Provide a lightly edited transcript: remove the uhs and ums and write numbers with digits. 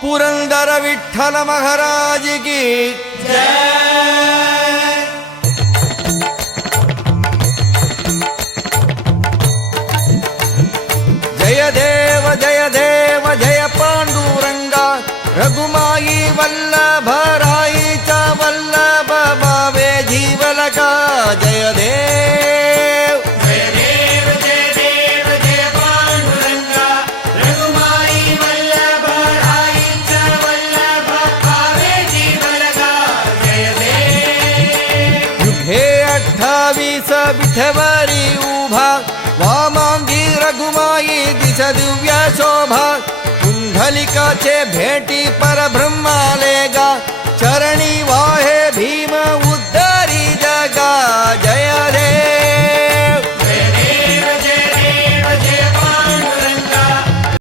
पुरंदर विठ्ठल महाराज की जय। जय देव जय देव जय पांडुरंगा रघुमाई वल्लभ राईचा वल्लभ भावे जीवलका जय देव। जय देव जय देव जय पांडुरंगा रघुमाई वल्लभ राईचा वल्लभ भावे जीवलका जय देव। युगे 28 विठवरी उभा वामांगी रघुमाई दिस दिव्य शोभा कुंडलिकाचे भेटी परब्रह्मालेगा चरणी वाहे भीम